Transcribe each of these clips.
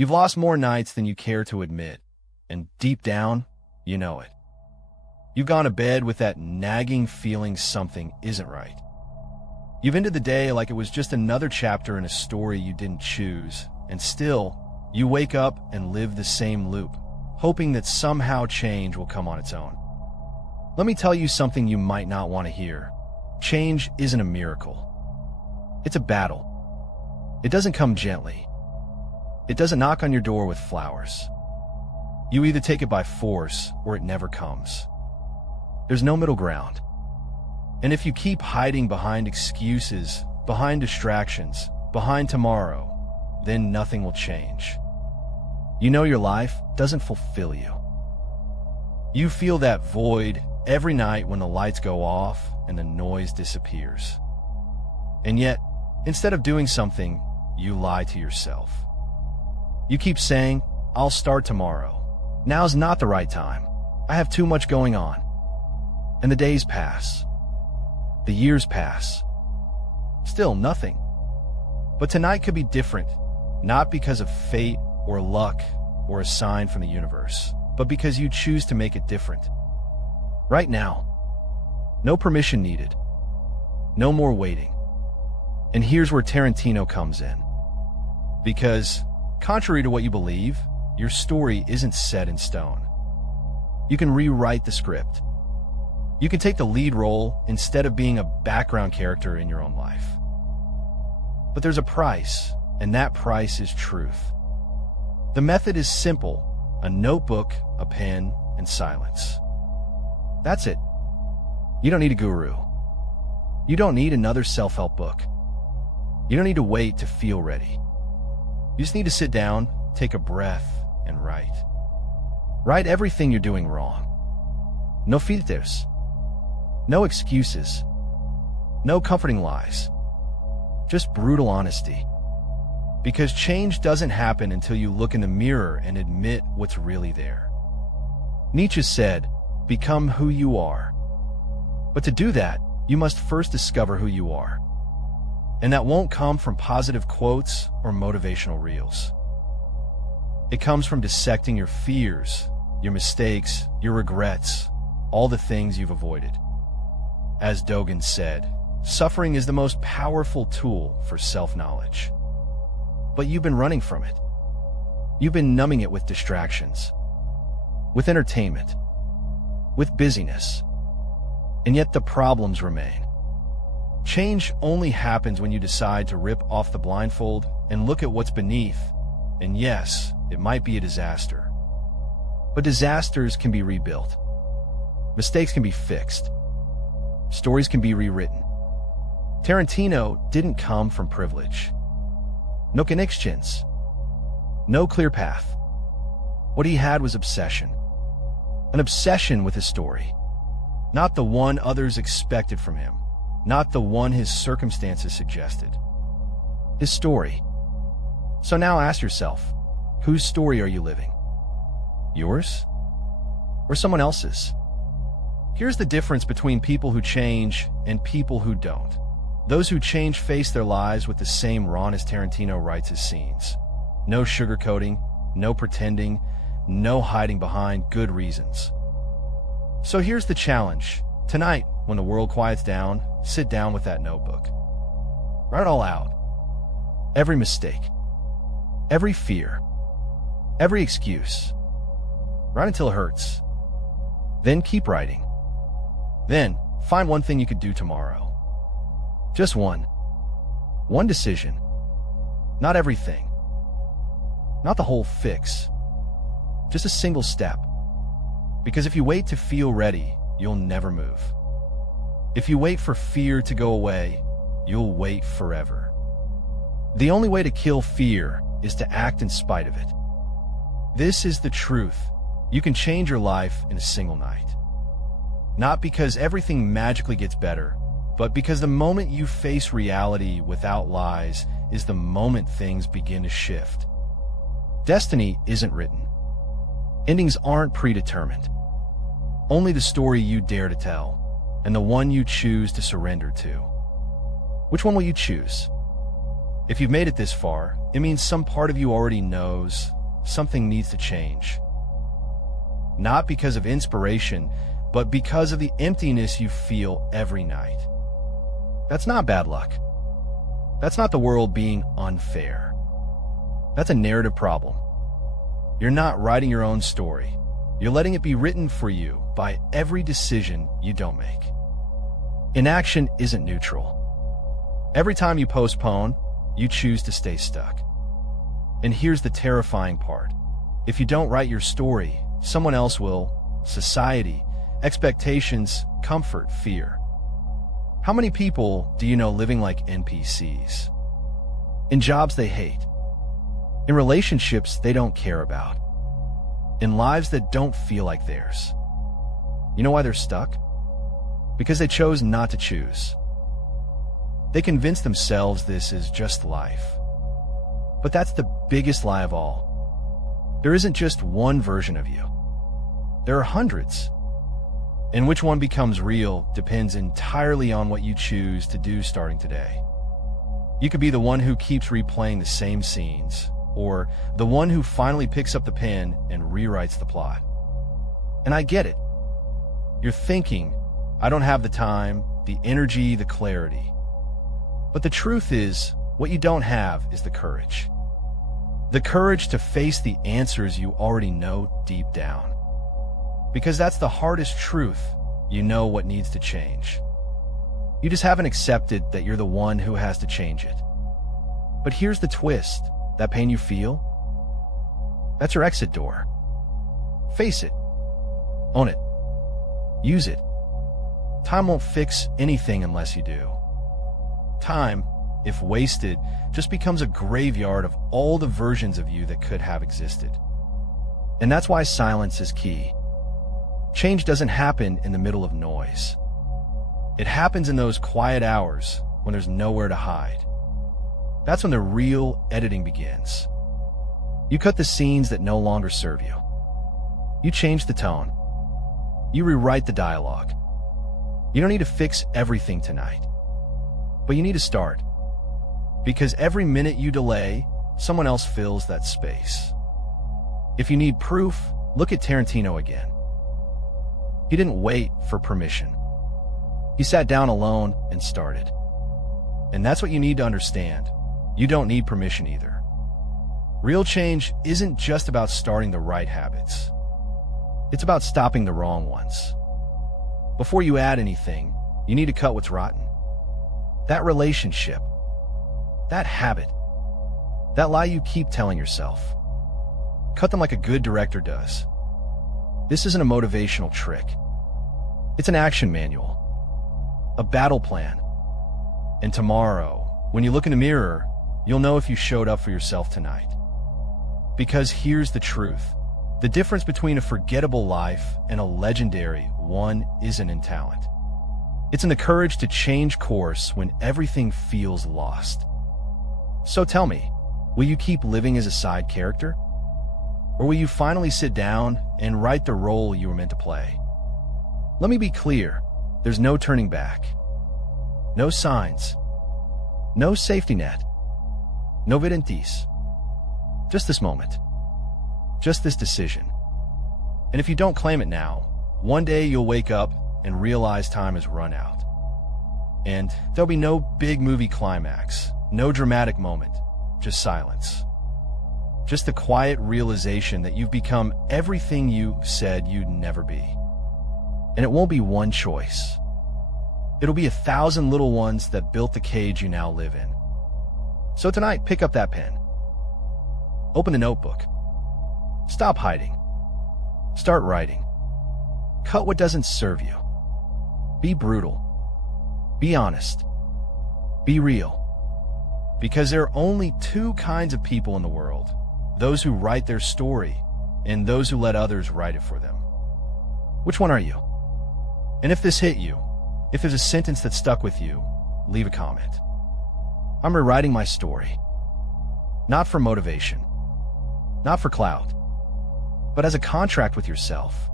You've lost more nights than you care to admit, and deep down, you know it. You've gone to bed with that nagging feeling something isn't right. You've ended the day like it was just another chapter in a story you didn't choose, and still, you wake up and live the same loop, hoping that somehow change will come on its own. Let me tell you something you might not want to hear. Change isn't a miracle. It's a battle. It doesn't come gently. It doesn't knock on your door with flowers. You either take it by force or it never comes. There's no middle ground. And if you keep hiding behind excuses, behind distractions, behind tomorrow, then nothing will change. You know your life doesn't fulfill you. You feel that void every night when the lights go off and the noise disappears. And yet, instead of doing something, you lie to yourself. You keep saying, "I'll start tomorrow. Now's not the right time. I have too much going on." And the days pass. The years pass. Still nothing. But tonight could be different, not because of fate or luck or a sign from the universe, but because you choose to make it different. Right now. No permission needed. No more waiting. And here's where Tarantino comes in. Because, contrary to what you believe, your story isn't set in stone. You can rewrite the script. You can take the lead role instead of being a background character in your own life. But there's a price, and that price is truth. The method is simple: a notebook, a pen, and silence. That's it. You don't need a guru. You don't need another self-help book. You don't need to wait to feel ready. You just need to sit down, take a breath, and write. Write everything you're doing wrong. No filters. No excuses. No comforting lies. Just brutal honesty. Because change doesn't happen until you look in the mirror and admit what's really there. Nietzsche said, "Become who you are." But to do that, you must first discover who you are. And that won't come from positive quotes or motivational reels. It comes from dissecting your fears, your mistakes, your regrets, all the things you've avoided. As Dogen said, suffering is the most powerful tool for self-knowledge. But you've been running from it. You've been numbing it with distractions, with entertainment, with busyness. And yet the problems remain. Change only happens when you decide to rip off the blindfold and look at what's beneath. And yes, it might be a disaster. But disasters can be rebuilt. Mistakes can be fixed. Stories can be rewritten. Tarantino didn't come from privilege. No connections. No clear path. What he had was obsession. An obsession with his story. Not the one others expected from him. Not the one his circumstances suggested. His story. So now ask yourself, whose story are you living? Yours? Or someone else's? Here's the difference between people who change and people who don't. Those who change face their lives with the same rawness Tarantino writes his scenes. No sugarcoating, no pretending, no hiding behind good reasons. So here's the challenge. Tonight, when the world quiets down, sit down with that notebook. Write it all out. Every mistake. Every fear. Every excuse. Write until it hurts. Then keep writing. Then, find one thing you could do tomorrow. Just one. One decision. Not everything. Not the whole fix. Just a single step. Because if you wait to feel ready, you'll never move. If you wait for fear to go away, you'll wait forever. The only way to kill fear is to act in spite of it. This is the truth. You can change your life in a single night. Not because everything magically gets better, but because the moment you face reality without lies is the moment things begin to shift. Destiny isn't written. Endings aren't predetermined. Only the story you dare to tell, and the one you choose to surrender to. Which one will you choose? If you've made it this far, it means some part of you already knows something needs to change. Not because of inspiration, but because of the emptiness you feel every night. That's not bad luck. That's not the world being unfair. That's a narrative problem. You're not writing your own story. You're letting it be written for you by every decision you don't make. Inaction isn't neutral. Every time you postpone, you choose to stay stuck. And here's the terrifying part. If you don't write your story, someone else will. Society, expectations, comfort, fear. How many people do you know living like NPCs? In jobs they hate. In relationships they don't care about. In lives that don't feel like theirs. You know why they're stuck? Because they chose not to choose. They convince themselves this is just life. But that's the biggest lie of all. There isn't just one version of you. There are hundreds. And which one becomes real depends entirely on what you choose to do starting today. You could be the one who keeps replaying the same scenes, or the one who finally picks up the pen and rewrites the plot. And I get it. You're thinking, I don't have the time, the energy, the clarity. But the truth is, what you don't have is the courage. The courage to face the answers you already know deep down. Because that's the hardest truth. You know what needs to change. You just haven't accepted that you're the one who has to change it. But here's the twist. That pain you feel? That's your exit door. Face it. Own it. Use it. Time won't fix anything unless you do. Time, if wasted, just becomes a graveyard of all the versions of you that could have existed. And that's why silence is key. Change doesn't happen in the middle of noise. It happens in those quiet hours when there's nowhere to hide. That's when the real editing begins. You cut the scenes that no longer serve you. You change the tone. You rewrite the dialogue. You don't need to fix everything tonight. But you need to start. Because every minute you delay, someone else fills that space. If you need proof, look at Tarantino again. He didn't wait for permission. He sat down alone and started. And that's what you need to understand. You don't need permission either. Real change isn't just about starting the right habits. It's about stopping the wrong ones. Before you add anything, you need to cut what's rotten. That relationship, that habit, that lie you keep telling yourself. Cut them like a good director does. This isn't a motivational trick. It's an action manual, a battle plan. And tomorrow, when you look in the mirror, you'll know if you showed up for yourself tonight. Because here's the truth. The difference between a forgettable life and a legendary one isn't in talent. It's in the courage to change course when everything feels lost. So tell me, will you keep living as a side character? Or will you finally sit down and write the role you were meant to play? Let me be clear, there's no turning back. No signs. No safety net. No videntes. Just this moment. Just this decision. And if you don't claim it now, one day you'll wake up and realize time has run out. And there'll be no big movie climax, no dramatic moment, just silence. Just the quiet realization that you've become everything you said you'd never be. And it won't be one choice. It'll be 1,000 little ones that built the cage you now live in. So tonight, pick up that pen. Open the notebook. Stop hiding. Start writing. Cut what doesn't serve you. Be brutal. Be honest. Be real. Because there are only two kinds of people in the world. Those who write their story and those who let others write it for them. Which one are you? And if this hit you, if there's a sentence that stuck with you, leave a comment. I'm rewriting my story. Not for motivation. Not for clout. But as a contract with yourself.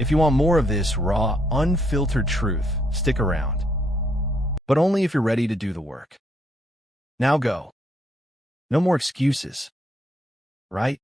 If you want more of this raw, unfiltered truth, stick around. But only if you're ready to do the work. Now go. No more excuses. Right?